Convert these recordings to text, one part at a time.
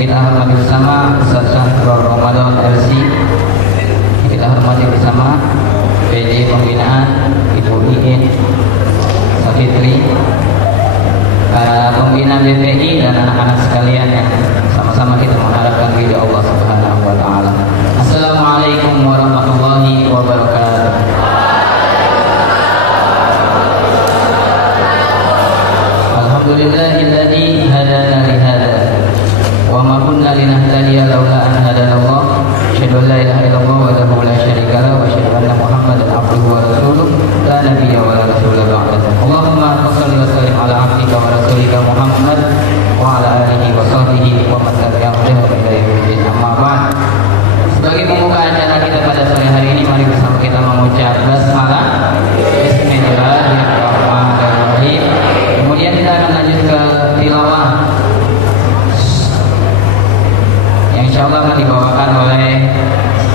kita hormati bersama Ustaz Syahrul Ramadan LC, kita hormati bersama PD Pembinaan Ibu Iin Safitri, para pembina BPI dan anak-anak sekalian yang sama-sama kita mengharapkan ridha Allah Subhanahu wa taala. Assalamualaikum warahmatullahi wabarakatuh. Alhamdulillahilladzi hadana li hada wa ma kunna linahtadiya laula an hadana Allah. Asyhadu an la ilaha illallah wahdahu la syarika lahu wa asyhadu anna Muhammadan abduhu wa rasuluh la nabiyya wa la rasula ba'dahu. Allahumma shalli wa sallim ala abdika wa rasulika Muhammad wa ala alihi wa sahbihi wa man tabi'ahum bi ihsan ila yaumil amma ba'd. Sebagai pembuka acara kita pada sore hari ini, mari bersama kita mengucap basmalah. Bismillahirrahmanirrahim. Kemudian kita akan lanjut ke tilawah yang insyaallah akan dibawakan oleh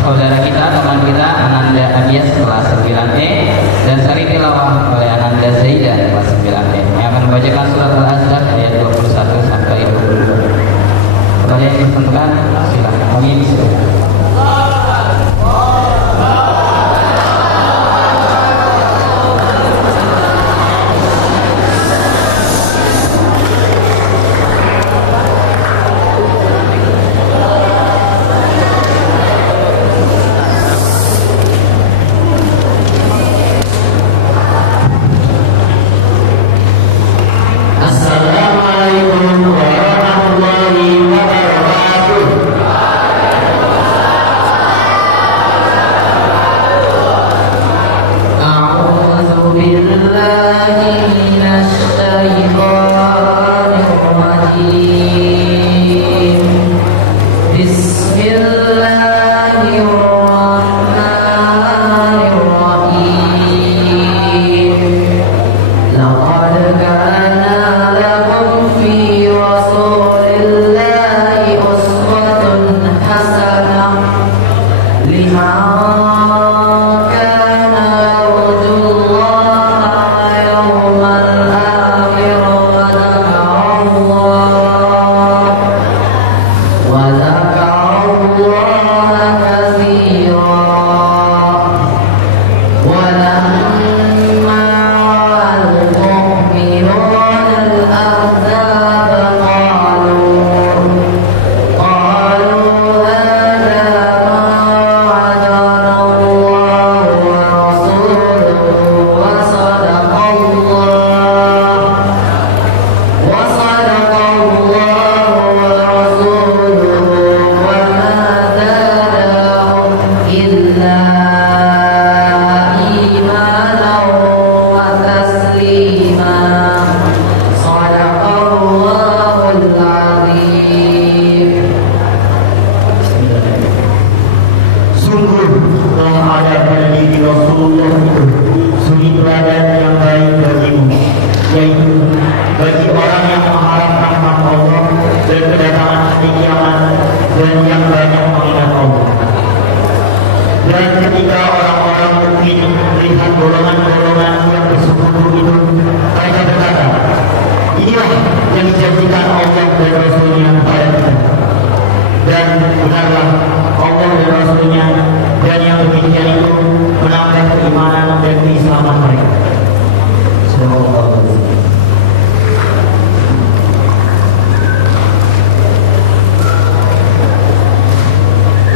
saudara kita, teman kita Ananda Abias kelas 9E, dan sari tilawah oleh Ananda Zaidah kelas 9E yang akan membacakan surat Al-Ahzab ayat 21 sampai 22. Kepada yang diperkenankan silakan kami disilakan.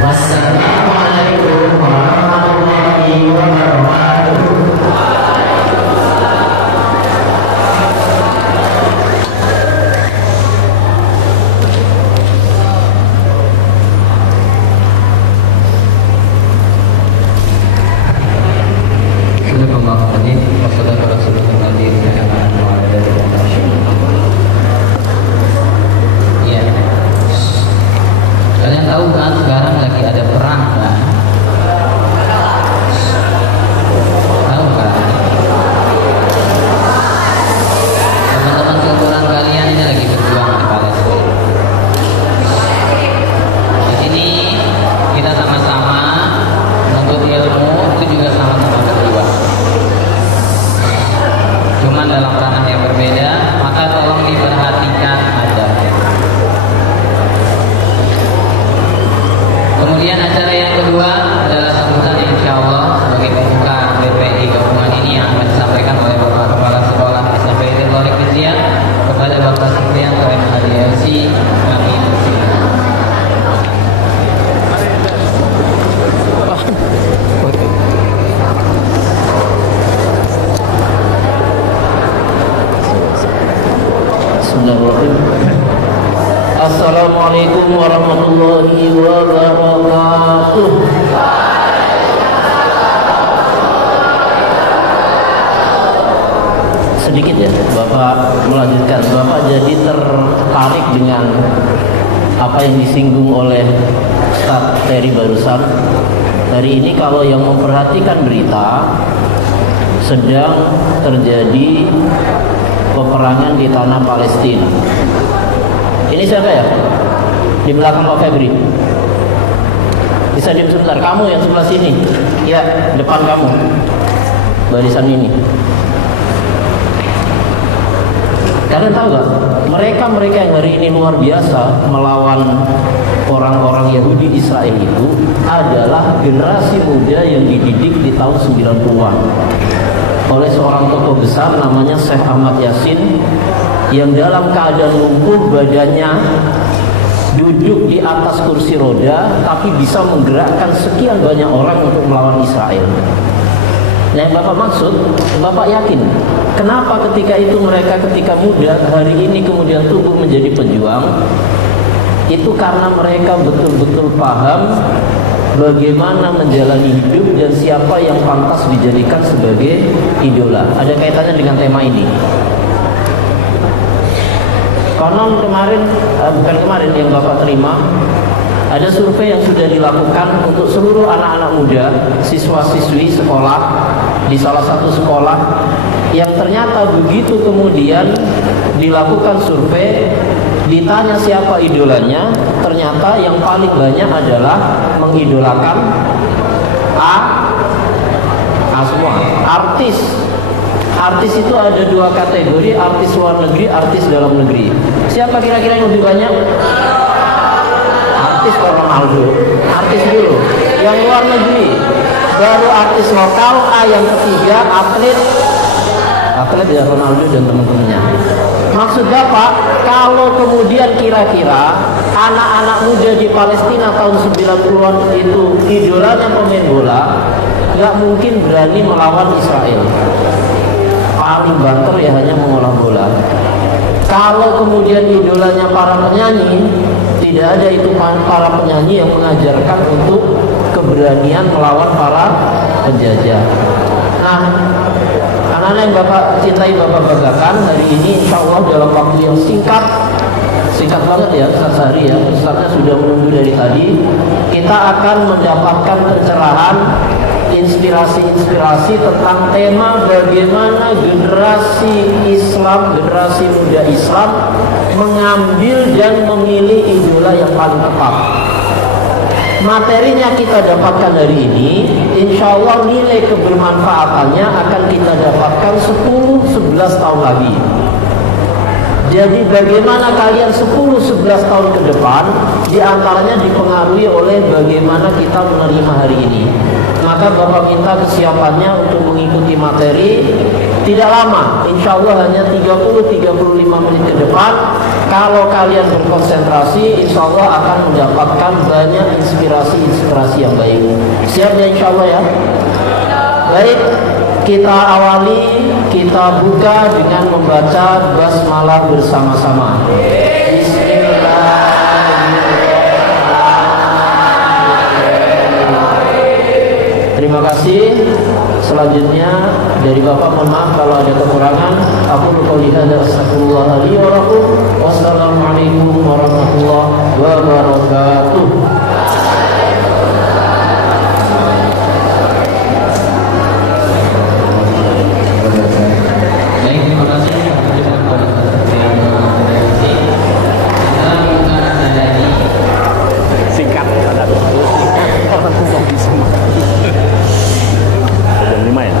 Wassalatu wassalamu ala Supriyanto MHDLC kami persilakan. Assalamualaikum warahmatullahi wabarakatuh. Sedikit ya, Bapak melanjutkan. Bapak jadi tertarik dengan apa yang disinggung oleh Ustaz Terry barusan. Hari ini kalau yang memperhatikan berita, sedang terjadi peperangan di tanah Palestina. Ini siapa ya? Di belakang Pak Febri. Bisa diam sebentar. Kamu yang sebelah sini. Ya, depan kamu. Barisan ini. Kalian tahu gak? Mereka yang hari ini luar biasa melawan orang-orang Yahudi Israel itu adalah generasi muda yang dididik di tahun 90-an oleh seorang tokoh besar namanya Syekh Ahmad Yasin, yang dalam keadaan lumpuh badannya, duduk di atas kursi roda, tapi bisa menggerakkan sekian banyak orang untuk melawan Israel. Nah, yang Bapak maksud, Bapak yakin kenapa ketika itu mereka ketika muda, hari ini kemudian tumbuh menjadi pejuang? Itu karena mereka betul-betul paham bagaimana menjalani hidup dan siapa yang pantas dijadikan sebagai idola. Ada kaitannya dengan tema ini. Konon bukan kemarin yang Bapak terima, ada survei yang sudah dilakukan untuk seluruh anak-anak muda, siswa-siswi sekolah di salah satu sekolah, yang ternyata begitu kemudian dilakukan survei, ditanya siapa idolanya, ternyata yang paling banyak adalah mengidolakan semua artis. Artis itu ada dua kategori, artis luar negeri, artis dalam negeri. Siapa kira-kira yang lebih banyak? Artis Ronaldo. Artis dulu. Yang luar negeri, baru artis lokal. Yang ketiga atlet ya, Ronaldo dan teman-temannya. Maksud Bapak, kalau kemudian kira-kira anak-anak muda di Palestina tahun 90-an itu idolanya pemain bola, nggak mungkin berani melawan Israel. Paling banter ya hanya mengolah bola. Kalau kemudian idolanya para penyanyi, tidak ada itu para penyanyi yang mengajarkan untuk keberanian melawan para penjajah. Nah, anak-anak yang Bapak cintai, Bapak banggakan, hari ini insya Allah dalam waktu yang singkat banget ya, sehari ya, Ustaznya sudah menunggu dari tadi, kita akan mendapatkan pencerahan, inspirasi tentang tema bagaimana generasi Islam, generasi muda Islam mengambil dan memilih idola yang paling tepat. Materinya kita dapatkan hari ini, insya Allah nilai kebermanfaatannya akan kita dapatkan 10-11 tahun lagi. Jadi bagaimana kalian 10-11 tahun ke depan, diantaranya dipengaruhi oleh bagaimana kita menerima hari ini. Maka Bapak minta kesiapannya untuk mengikuti materi tidak lama, insya Allah hanya 30-35 menit ke depan. Kalau kalian berkonsentrasi, insya Allah akan mendapatkan banyak inspirasi yang baik. Siap ya insya Allah ya? Baik, kita awali, kita buka dengan membaca basmalah bersama-sama. Terima kasih. Selanjutnya dari Bapak mohon maaf kalau ada kekurangan. Aku qouli hadza astaghfirullah li wa lakum. Wassalamualaikum warahmatullahi wabarakatuh. Baik, terima kasih. Singkat, orang kumpul di semua. Jam 5 ya?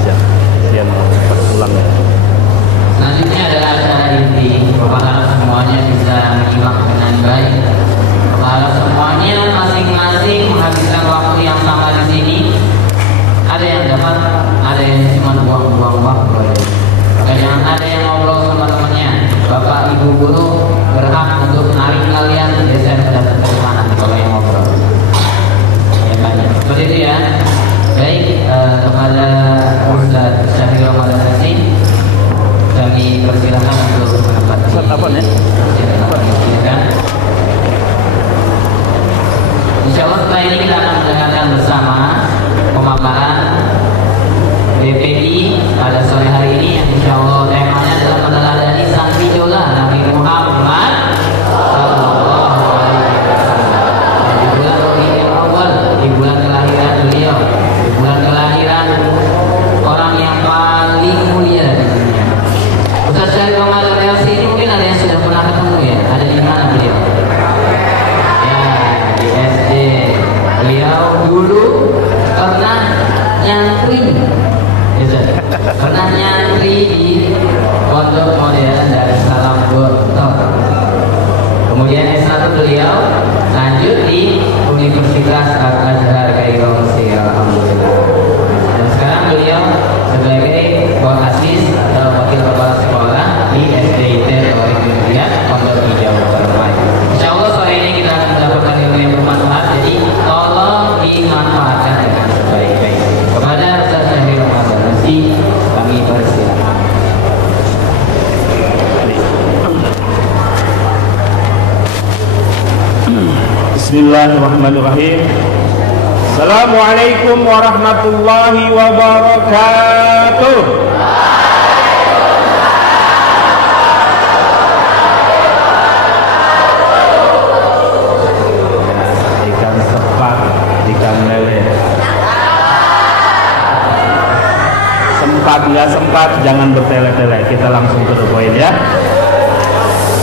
Siap. Siap pulang ya. Selanjutnya adalah acara inti. bapak ibu guru berhak untuk menarik kalian. Jadi saya sudah terima nanti kalau yang ngobrol. Ya banyak. Seperti itu ya. Baik, kepada Ustaz Syahri Ramadan Nasi kami persilakan untuk menempati. Apa nih? Silakan. Insya Allah setelah ini kita akan mendengarkan bersama pemaparan BPI pada sore hari ini yang insya Allah temanya adalah meneladani sang idola Nabi Muhammad Sallallahu Alaihi Wasallam. Di bulan Rabiul Awal, di bulan kelahiran beliau, di bulan kelahiran orang yang paling mulia di dunia. Ustaz Syahri Ramadan LC ini mungkin ada yang sudah pernah ketemu ya. Ada di mana beliau? Ya, di SD. Beliau dulu pernah nyantri. Pernah nyantri di Pondok Modern Darussalam Gontor. Kemudian S1 beliau lanjut di Universitas Al-Azhar Kairo Mesir. Alhamdulillah. Dan sekarang beliau sebagai wasis atau wakil kepala sekolah di SDIT Torik Riyad Pondok Hijau Permai. Insyaallah sore ini kita akan mendapatkan ilmu yang bermanfaat. Jadi tolong dimanfaatkan dengan sebaik-baiknya. Kepada Ustaz Syahri Ramadan Nasi kami persilakan. Bismillahirrahmanirrahim. Assalamualaikum warahmatullahi wabarakatuh. Ikan sepat, ikan lele. Sempat nggak sempat jangan bertele-tele, kita langsung to the point ya.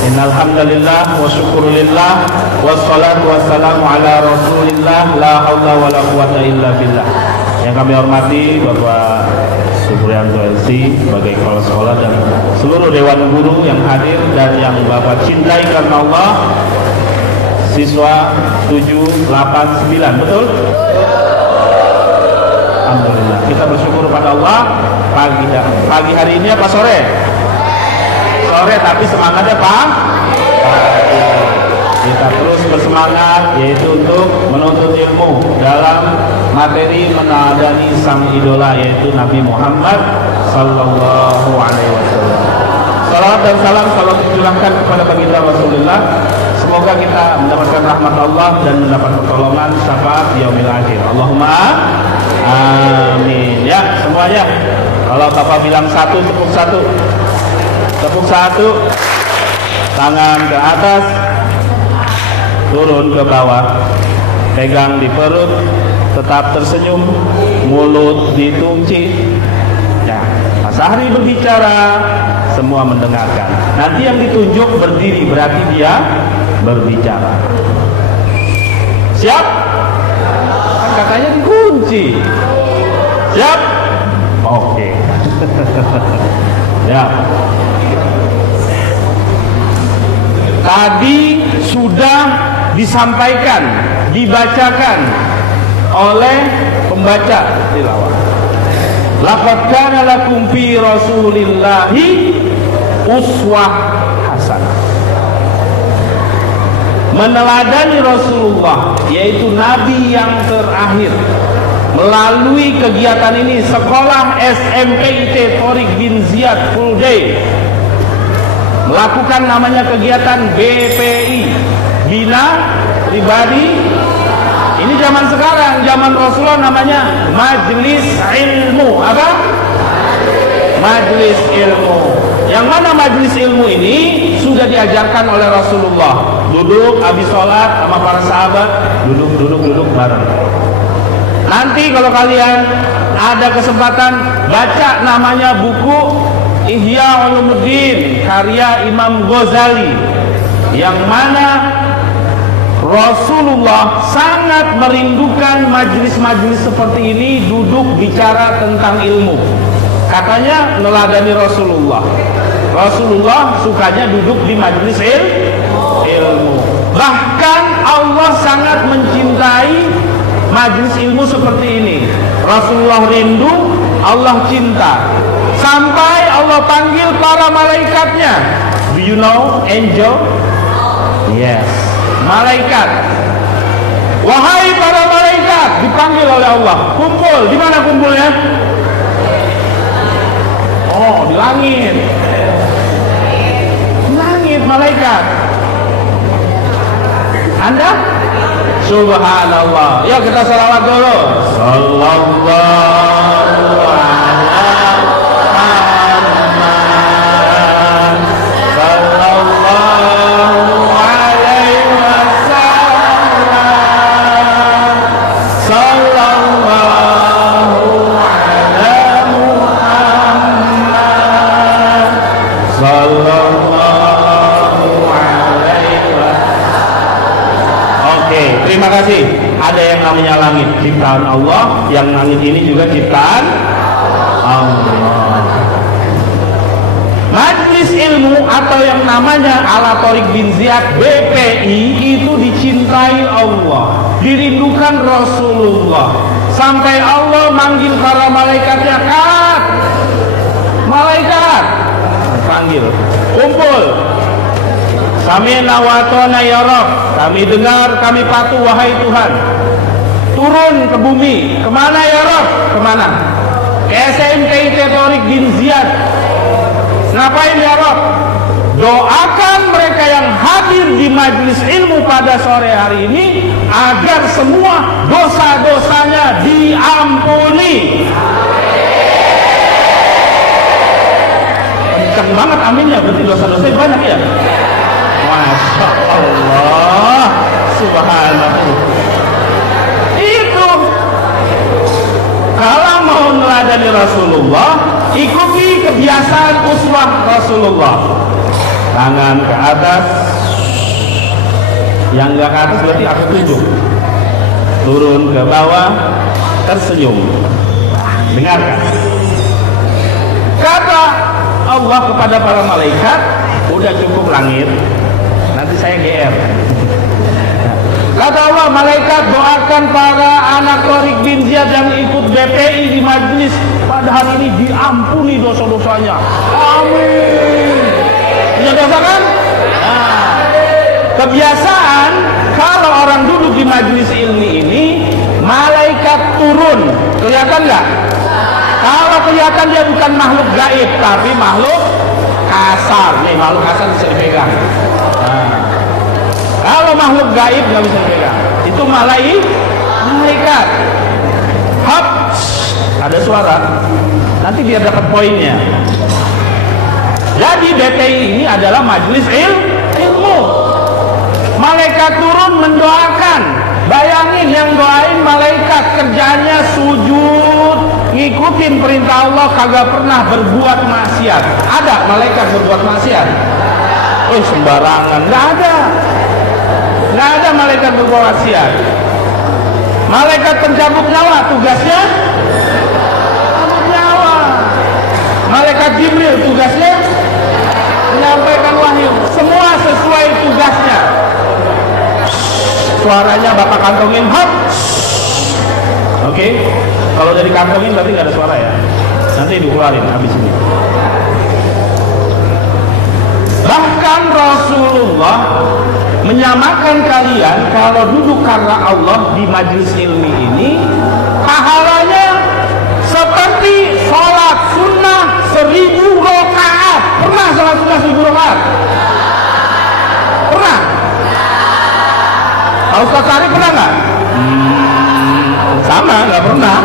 Innalhamdulillah wa syukurillah wassalatu wassalamu ala rasulillah la haula wa la quwata illa billah. Yang kami hormati Bapak Supriyanto LC sebagai kepala sekolah dan seluruh dewan guru yang hadir dan yang Bapak cintai karena Allah, siswa 789, betul? Alhamdulillah, kita bersyukur pada Allah. Pagi hari ini apa sore? Sore, tapi semangatnya Pak. Kita terus bersemangat yaitu untuk menuntut ilmu dalam materi meneladani sang idola yaitu Nabi Muhammad Sallallahu Alaihi Wasallam. Salawat dan salam selalu dicurahkan kepada baginda Rasulullah. Semoga kita mendapatkan rahmat Allah dan mendapat pertolongan syafaat yaumil akhir. Allahumma amin. Ya semuanya. Kalau Bapak bilang satu, tepuk satu. Tepuk satu. Tangan ke atas, turun ke bawah, pegang di perut, tetap tersenyum, mulut ditunci. Ya, Mas Ahri berbicara, semua mendengarkan. Nanti yang ditunjuk berdiri berarti dia berbicara. Siap? Kan katanya dikunci. Siap? Oke. Ya. Tadi sudah disampaikan, dibacakan oleh pembaca tilawah. Laqad kana lakum fi Rasulillahi uswah hasanah. Meneladani Rasulullah, yaitu Nabi yang terakhir. Melalui kegiatan ini, sekolah SMP IT Torik bin Ziyad full day melakukan namanya kegiatan BPI, Bina Pribadi. Ini zaman sekarang, zaman Rasulullah namanya Majelis Ilmu. Apa? Majelis Ilmu. Yang mana majelis ilmu ini sudah diajarkan oleh Rasulullah. Duduk habis sholat sama para sahabat, duduk bareng. Nanti kalau kalian ada kesempatan baca namanya buku Ihya Ulumuddin karya Imam Ghazali, yang mana Rasulullah sangat merindukan majelis-majelis seperti ini, duduk bicara tentang ilmu. Katanya meneladani Rasulullah. Rasulullah sukanya duduk di majelis ilmu. Bahkan Allah sangat mencintai majelis ilmu seperti ini. Rasulullah rindu, Allah cinta. Sampai Allah panggil para malaikatnya, you know angel? Yes. Malaikat. Wahai para malaikat, dipanggil oleh Allah. Kumpul. Di mana kumpulnya? Oh, di langit. Di langit malaikat. Anda? Subhanallah. Yuk kita salawat dulu. Sallallahu ala Muhammad. Sallallahu alaihi wasallam. Sallallahu ala Muhammad. Sallallahu alaihi wasallam. Oke, terima kasih. Ada yang namanya langit ciptaan Allah, yang langit ini juga ciptaan Allah. Majlis ilmu atau yang namanya Ala Thoriq bin Ziyad BPI itu dicintai Allah, dirindukan Rasulullah, sampai Allah manggil para malaikatnya, "Kat, malaikat," panggil, kumpul. Sami'na wa ata'na ya Rabb, kami dengar, kami patuh wahai Tuhan. Turun ke bumi, kemana ya Rabb? Kemana? Ke SMKIT Thoriq bin Ziyad. Ngapain ya Rabb? Doakan mereka yang hadir di majlis ilmu pada sore hari ini agar semua dosa-dosanya diampuni. Kenceng banget aminnya, berarti dosa-dosanya banyak ya. Masya Allah, subhanallah. Itu kalau mau meneladani Rasulullah, ikuti kebiasaan uswah Rasulullah. Tangan ke atas, yang nggak ke atas berarti aku tunjuk. Turun ke bawah, tersenyum. Dengarkan. Kata Allah kepada para malaikat, udah cukup langit, nanti saya GR. Kata Allah, malaikat doakan para anak Thoriq bin Ziyad yang ikut BPI di majlis pada hari ini diampuni dosa-dosanya. Amin. Punya dosa kan? Nah, kebiasaan kalau orang duduk di majlis ilmi ini, malaikat turun. Kelihatan nggak? Kalau kelihatan dia bukan makhluk gaib, tapi makhluk kasar. Nih, makhluk kasar bisa dipegang. Nah, kalau makhluk gaib nggak bisa dipegang. Itu malaikat. Hap, ada suara. Nanti biar dapat poinnya. Jadi BPI ini adalah majelis ilmu. Malaikat turun mendoakan. Bayangin yang doain malaikat, kerjanya sujud, ngikutin perintah Allah, kagak pernah berbuat maksiat. Ada malaikat berbuat maksiat? Oh, sembarangan, nggak ada. Nggak ada malaikat berbuat maksiat. Malaikat pencabut nyawa, tugasnya cabut nyawa. Malaikat Jibril tugasnya menyampaikan wahyu. Semua sesuai tugasnya. Suaranya Bapak kantongin, hap. Oke, kalau dari kantongin berarti nggak ada suara ya. Nanti dikeluarin habis ini. Bahkan Rasulullah menyamakan kalian kalau duduk karena Allah di majelis ilmi ini, pahalanya seperti sholat sunnah 1000 rakaat. Pernah sholat sunnah 1000 rakaat? Pernah? Pak Ustaz Ari pernah nggak? Sama, nggak pernah.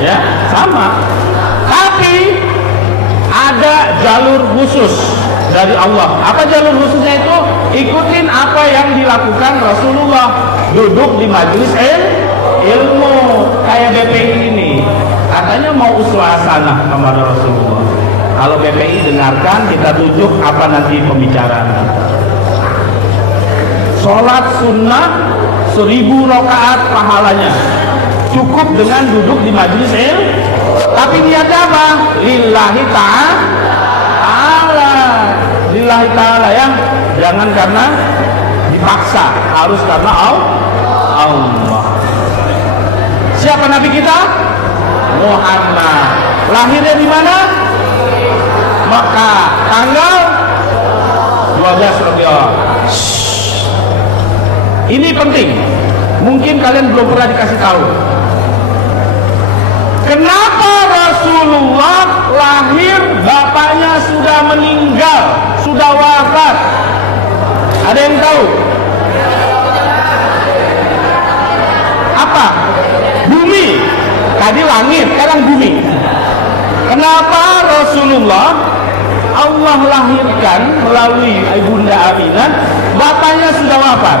Ya, sama. Tapi ada jalur khusus dari Allah. Apa jalur khususnya itu? Ikutin apa yang dilakukan Rasulullah. Duduk di majelis ilmu kayak BPI ini. Katanya mau uswah hasanah kepada Rasulullah. Kalau BPI dengarkan, kita tunjuk apa nanti pembicaraan. Sholat sunnah 1000 rakaat pahalanya. Cukup dengan duduk di majelis ilmu. Tapi niatnya apa? Lillahi ta'ala. Lillahi ta'ala ya. Jangan karena dipaksa, harus karena Allah. Siapa nabi kita? Muhammad. Lahirnya di mana? Mekah. Tanggal Abbas radhiyallahu. Ini penting. Mungkin kalian belum pernah dikasih tahu. Kenapa Rasulullah lahir bapaknya sudah meninggal, sudah wafat? Ada yang tahu? Apa? Bumi. Tadi langit, sekarang bumi. Kenapa Rasulullah Allah lahirkan melalui Ibunda Aminah, bapaknya sudah wafat?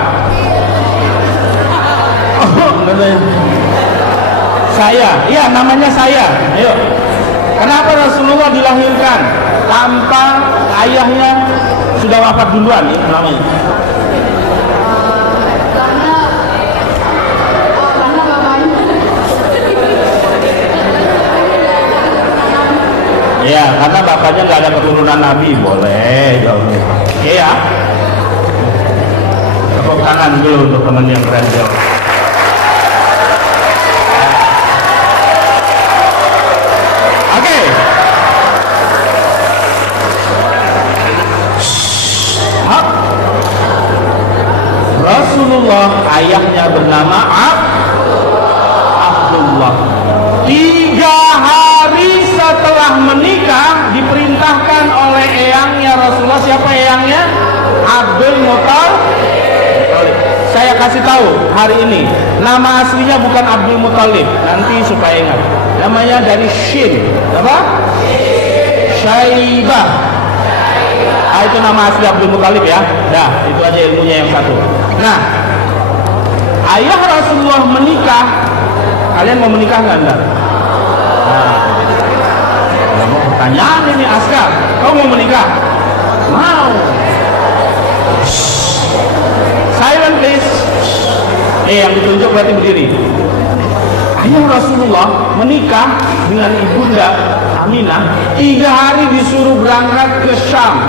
Saya, iya namanya saya. Ayo, kenapa Rasulullah dilahirkan tanpa ayahnya sudah wafat duluan? Ya, namanya. Ya, karena bapaknya nggak ada keturunan Nabi, boleh jawab. Oke ya. Tepuk tangan dulu untuk teman yang keren jawab. Oke. Rasulullah ayahnya bernama Abdullah. 3 hari setelah menikah diperintahkan oleh eyangnya Rasulullah. Siapa eyangnya? Abdul Muthalib. Saya kasih tahu hari ini, nama aslinya bukan Abdul Muthalib. Nanti supaya ingat, namanya dari Shin. Apa? Syaibah. Ah, itu nama asli Abdul Muthalib ya. Dah, itu aja ilmunya yang satu. Nah, ayah Rasulullah menikah. Kalian mau menikah nggak ntar? Nah, mau pertanyaan ini Askar, kau mau menikah? Mau. Silent please. Yang ditunjuk berarti berdiri. Ayah Rasulullah menikah dengan Ibunda Aminah. 3 hari disuruh berangkat ke Syam.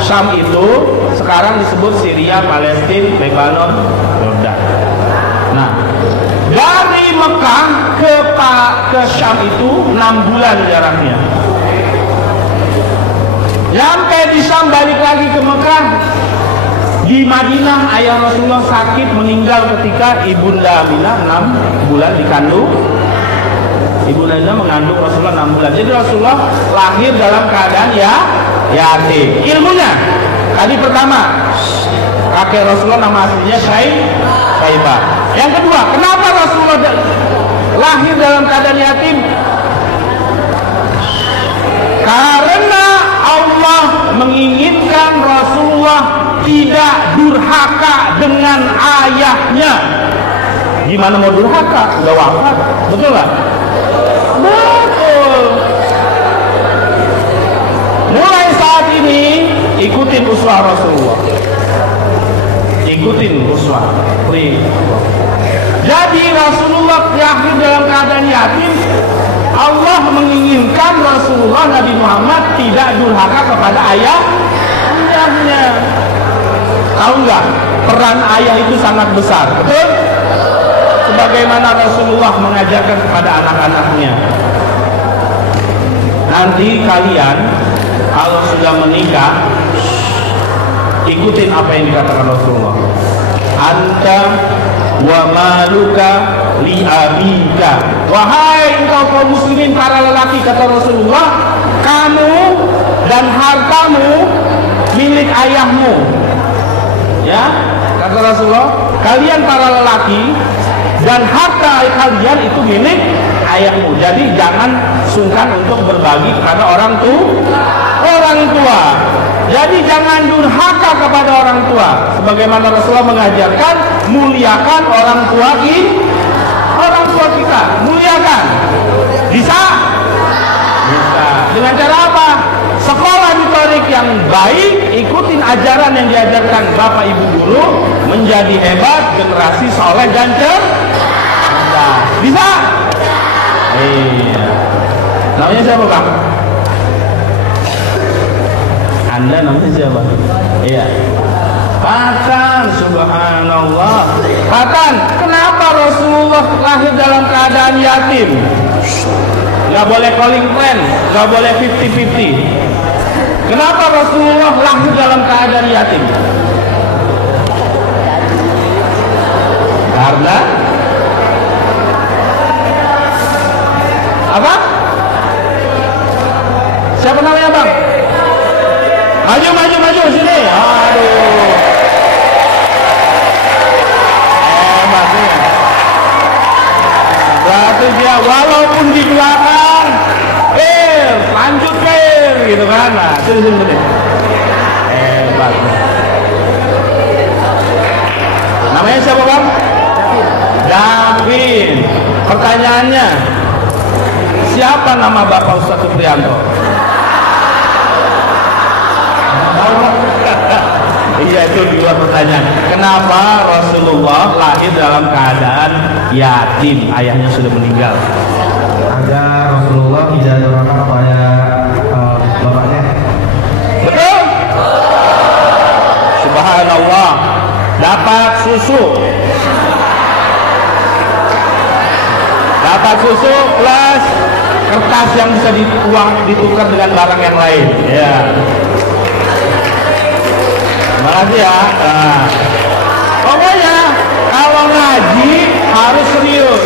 Syam itu sekarang disebut Syria, Palestina, Lebanon, Yordan. Nah, dari Mekah ke Syam itu 6 bulan jaraknya. Sampai di Syam balik lagi ke Mekah. Di Madinah ayah Rasulullah sakit meninggal ketika Ibunda Aminah 6 bulan dikandung. Ibunda Aminah mengandung Rasulullah 6 bulan. Jadi Rasulullah lahir dalam keadaan yatim. Ilmunya tadi pertama, kakek Rasulullah nama aslinya Syaibah. Yang kedua, kenapa Rasulullah lahir dalam keadaan yatim? Karena Allah menginginkan Rasulullah tidak durhaka dengan ayahnya. Gimana mau durhaka? Udah wafat, betul nggak? Betul. Mulai saat ini ikutin uswah Rasulullah. Ikutin uswah. Jadi Rasulullah lahir dalam keadaan yatim. Allah menginginkan Rasulullah Nabi Muhammad tidak durhaka kepada ayahnya. Tahu nggak? Peran ayah itu sangat besar, betul? Sebagaimana Rasulullah mengajarkan kepada anak-anaknya. Nanti kalian kalau sudah menikah, ikutin apa yang dikatakan Rasulullah. Anta wa maluka li abika. Wahai engkau kaum muslimin para lelaki, kata Rasulullah, kamu dan hartamu milik ayahmu. Ya, kata Rasulullah, kalian para lelaki dan harta kalian itu milik ayahmu. Jadi jangan sungkan untuk berbagi kepada orang tua. Jadi jangan durhaka kepada orang tua. Sebagaimana Rasulullah mengajarkan, muliakan orang tua kita. Muliakan. Bisa? Bisa. Dengan cara apa? Sekolah di tarik yang baik, ikutin ajaran yang diajarkan Bapak Ibu guru, menjadi hebat, generasi soleh dan cerdas. Bisa? Iya. Namanya siapa, Pak? Anda namanya siapa? Iya. Patan, subhanallah. Patan, kenapa Rasulullah lahir dalam keadaan yatim? Gak boleh calling plan, gak boleh 50-50. Kenapa Rasulullah lahir dalam keadaan yatim? Karena apa? Siapa namanya bang? Maju sini. Aduh. Hebat nih. Berarti dia walaupun di belakang, lanjut gitu kan? Nah, sini. Hebat. Namanya siapa bang? Davin. Pertanyaannya, siapa nama Bapak Ustadz Supriyanto? Iya, itu di luar pertanyaan. Kenapa Rasulullah lahir dalam keadaan yatim, ayahnya sudah meninggal? Agar Rasulullah tidak durhaka kepada bapaknya. Betul? Subhanallah. Dapat susu plus kertas yang bisa ditukar dengan barang yang lain. Ya. Terima kasih ya. Nah, pokoknya kalau ngaji harus serius.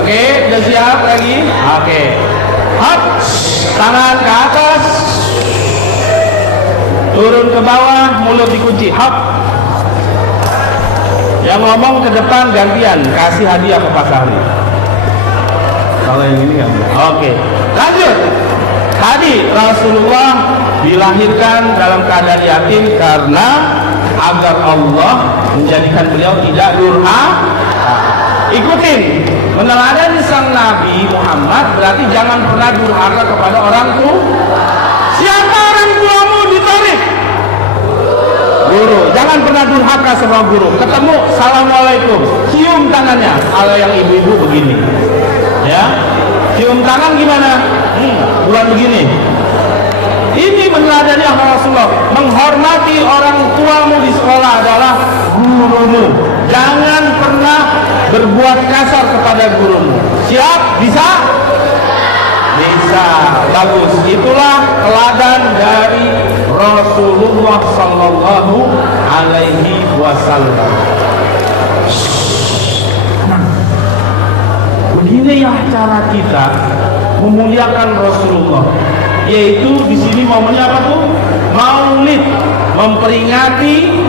Oke, udah siap lagi? Oke. Hop, tangan ke atas, turun ke bawah, mulut dikunci. Hop. Yang ngomong ke depan gantian, kasih hadiah ke Pak Sahri. Kalau yang ini nggak boleh. Oke, lanjut. Tadi Rasulullah dilahirkan dalam keadaan yatim karena agar Allah menjadikan beliau tidak durhaka. Ikutin meneladani sang Nabi Muhammad, berarti jangan pernah durhaka kepada orang tua. Siapa orang tuamu? Ditarik. Guru, jangan pernah durhaka sama guru. Ketemu, assalamualaikum, cium tangannya. Kalau yang ibu-ibu begini, ya, cium tangan gimana? Bukan begini. Ini meneladani Rasulullah. Menghormati orang tuamu di sekolah adalah gurumu. Jangan pernah berbuat kasar kepada gurumu. Siap? Bisa? Bisa. Bagus. Itulah teladan dari Rasulullah Sallallahu Alaihi Wasallam. Begini ya cara kita memuliakan Rasulullah. Yaitu di sini momennya apa tuh? Maulid, memperingati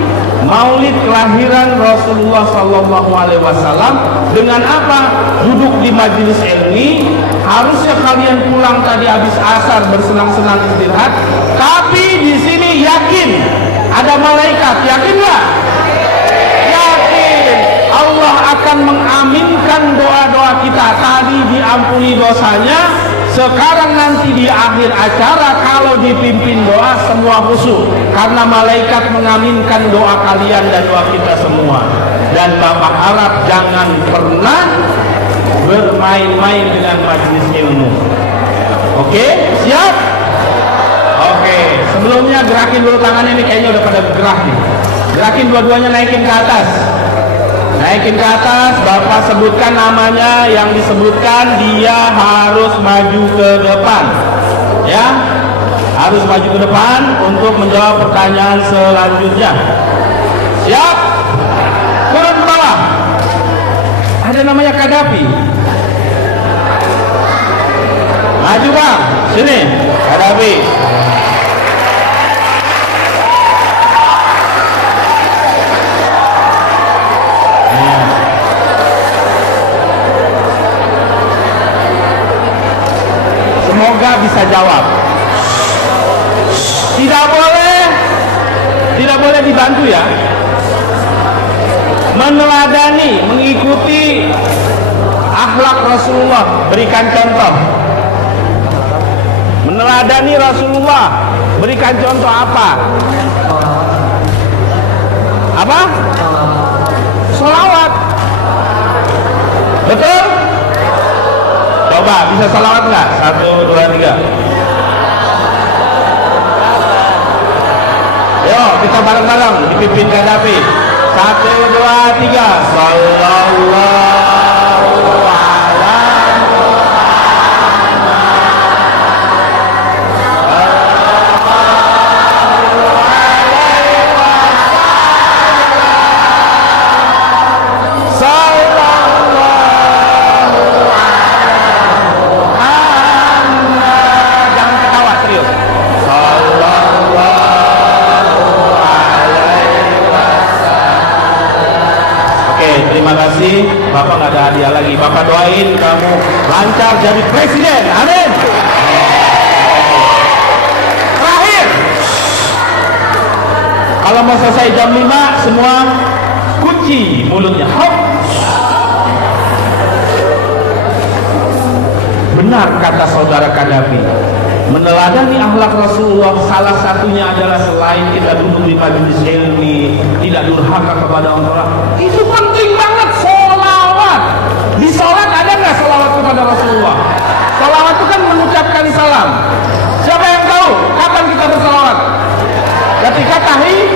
Maulid kelahiran Rasulullah Sallallahu Alaihi Wasallam. Dengan apa? Duduk di majelis ilmi. Harusnya kalian pulang tadi habis asar bersenang-senang istirahat. Tapi di sini yakin ada malaikat. Yakin nggak? Yakin. Allah akan mengaminkan doa-doa kita. Tadi diampuni dosanya. Sekarang nanti di akhir acara kalau dipimpin doa semua khusyuk karena malaikat mengaminkan doa kalian dan doa kita semua. Dan Bapak harap jangan pernah bermain-main dengan majelis ilmu. Oke, siap? Oke, sebelumnya gerakin dulu tangannya nih, kayaknya udah pada bergerak nih. Gerakin dua-duanya, naikin ke atas. Naikin ke atas, Bapak sebutkan namanya, yang disebutkan dia harus maju ke depan. Ya, harus maju ke depan untuk menjawab pertanyaan selanjutnya. Siap? Turun ke bawah. Ada namanya Kadafi. Maju bang, sini, Kadafi. Semoga bisa jawab. Tidak boleh dibantu ya. Meneladani, mengikuti akhlak Rasulullah, berikan contoh. Meneladani Rasulullah, berikan contoh apa? Apa? Sholawat. Betul? Coba, bisa salawat nggak? 1, 2, 3. Yo, kita bareng-bareng dipimpin Kadafi. 1, 2, 3. Sallallahu alaihi Bapak nggak ada hadiah lagi. Bapak doain kamu lancar jadi presiden. Amin. Terakhir, kalau mau selesai jam 5 semua kunci mulutnya. Hop. Benar kata saudara Kadafi, meneladani akhlak Rasulullah salah satunya adalah selain kita duduk di majelis ilmi, tidak durhaka kepada orang tua. Itu penting banget. Sholawat di sholat ada nggak sholawat kepada Rasulullah? Sholawat itu kan mengucapkan salam. Siapa yang tahu kapan kita bersalawat? Ketika tahiyat,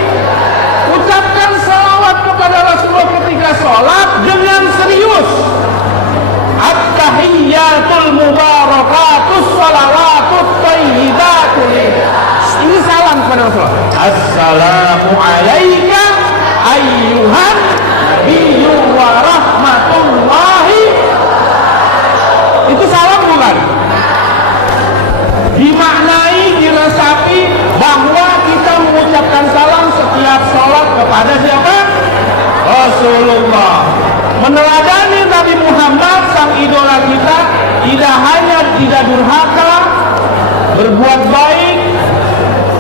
ucapkan salawat kepada Rasulullah ketika sholat dengan serius. At-tahiyyatul mubarakatus salawatut thayyibatul. Ini salam kepada Rasulullah. Assalamu alayka ayyuhan nabiyyu wa rahmatullahi. Itu salam bukan? Dimaknai, diresapi bahwa kita mengucapkan salam setiap sholat kepada siapa? Rasulullah. Meneladani Nabi Muhammad sang idola kita, tidak hanya tidak durhaka, berbuat baik,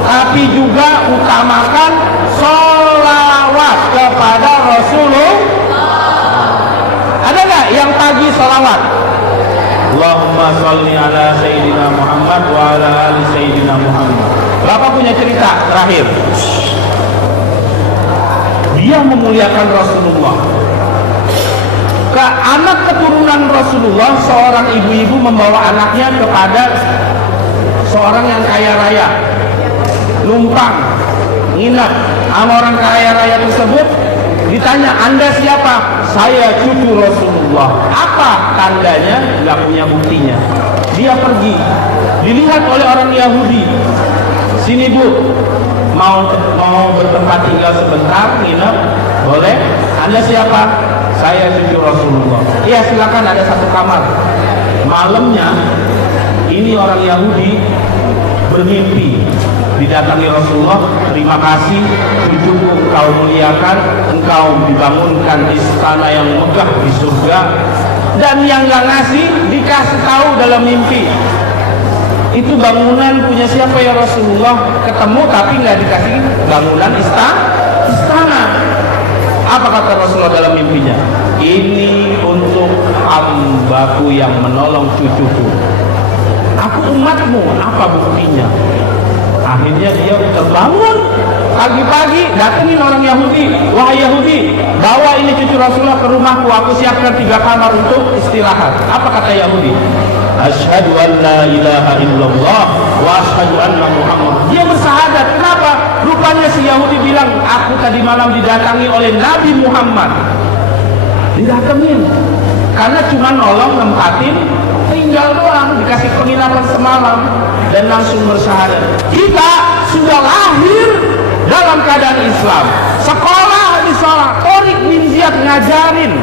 tapi juga utamakan sholawat kepada Rasulullah. Ada nggak yang pagi sholawat? Allahumma sholli ala Sayyidina Muhammad wa ala ali Sayyidina Muhammad. Bapak punya cerita terakhir. Dia memuliakan Rasulullah. Anak keturunan Rasulullah, seorang ibu-ibu membawa anaknya kepada seorang yang kaya raya, numpang nginap sama orang kaya raya tersebut. Ditanya, Anda siapa? Saya cucu Rasulullah. Apa tandanya? Nggak punya buktinya. Dia pergi, dilihat oleh orang Yahudi. Sini bu, mau bertempat tinggal sebentar, nginap, boleh? Anda siapa? Saya cucu Rasulullah. Iya silakan, ada satu kamar. Malamnya ini orang Yahudi bermimpi didatangi Rasulullah. Terima kasih cucuku, engkau muliakan, engkau dibangunkan istana yang megah di surga. Dan yang gak ngasih dikasih tahu dalam mimpi, itu bangunan punya siapa ya Rasulullah. Ketemu tapi nggak dikasih bangunan istana. Apa kata Rasulullah dalam mimpinya? Ini untuk hambaku yang menolong cucuku. Aku umatmu, apa buktinya? Akhirnya dia terbangun pagi-pagi, datengin orang Yahudi. Wahai Yahudi, bawa ini cucu Rasulullah ke rumahku, aku siapkan 3 kamar untuk istirahat. Apa kata Yahudi? Asyhadu an la ilaha illallah wa asyhadu anna Muhammad. Dia bersahadat. Kenapa? Rupanya si Yahudi bilang, aku tadi malam didatangi oleh Nabi Muhammad. Didatengin karena cuma nolong nempatin, tinggal doang, dikasih penginapan semalam dan langsung bersahadat. Kita sudah lahir dalam keadaan Islam, sekolah di sholat, Torik bin Ziyad ngajarin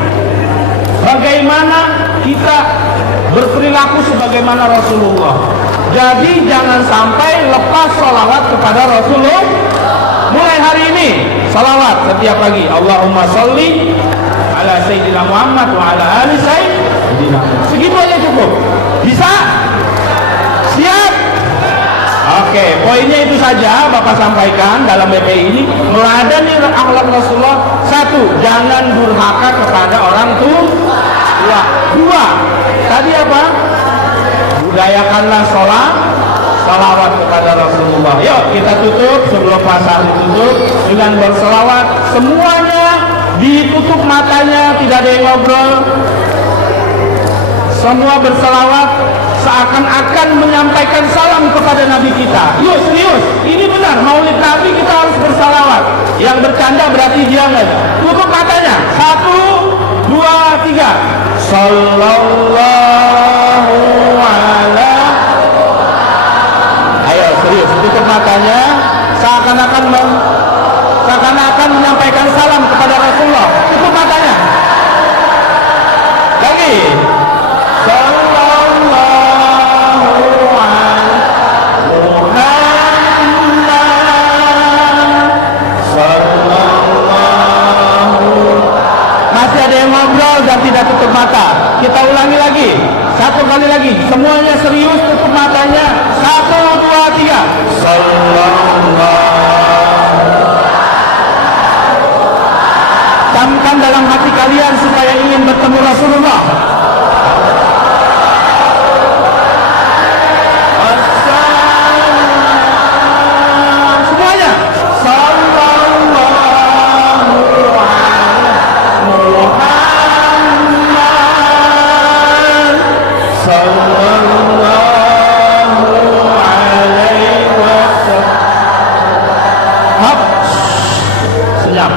bagaimana kita berperilaku sebagaimana Rasulullah. Jadi jangan sampai lepas sholawat kepada Rasulullah. Mulai hari ini sholawat setiap pagi. Allahumma sholli ala Sayyidina Muhammad wa ala ali Sayyidina. Segitu aja cukup. Bisa? Siap? Oke, poinnya itu saja Bapak sampaikan dalam BPI ini. Meladani akhlak Rasulullah. 1, jangan durhaka kepada orang tua. 2, tadi apa? Budayakanlah salawat kepada Rasulullah. Yuk kita tutup sebelum pasar ditutup dengan berselawat. Semuanya ditutup matanya, tidak ada yang ngobrol. Semua berselawat seakan-akan menyampaikan salam kepada Nabi kita. Yuk serius, ini benar. Maulid Nabi kita harus bersalawat. Yang bercanda berarti dia nggak. Tutup matanya. 1, 2, 3. Sallallahu ala. Ayo serius, tutup matanya. Seakan-akan menyampaikan salam kepada Rasulullah. Tutup matanya. Lagi. Sallallahu ala Muhammad. Sallallahu. Masih ada yang ngobrol dan tidak ulangi lagi. Satu kali lagi. Semuanya serius, tutup matanya. 1, 2, 3. Sallallahu. Camkan dalam hati kalian supaya ingin bertemu Rasulullah. Semuanya. Sallallahu Muhammad. Sallallahu alaihi wasallam. Senyap.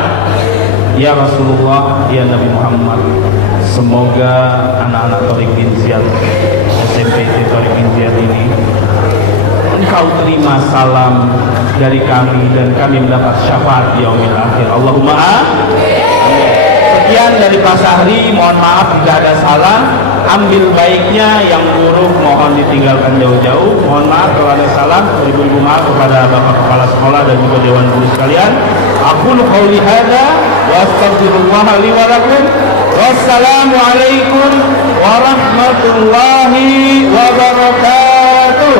Ya Rasulullah, ya Nabi Muhammad, semoga anak-anak Thariq bin Ziyad, SMPT Thariq bin Ziyad ini, Engkau terima salam dari kami dan kami mendapat syafaat di yaumil akhir. Allahumma amin. Sekian dari Pak Sahri, mohon maaf jika ada salah. Ambil baiknya, yang buruk mohon ditinggalkan jauh-jauh. Mohon maaf kalau ada salah, beribu-ribu maaf kepada Bapak Kepala Sekolah dan juga Dewan Guru sekalian. Aqulu qouli hadza wa astaghfirullah li wa lakum. Wassalamualaikum warahmatullahi wabarakatuh.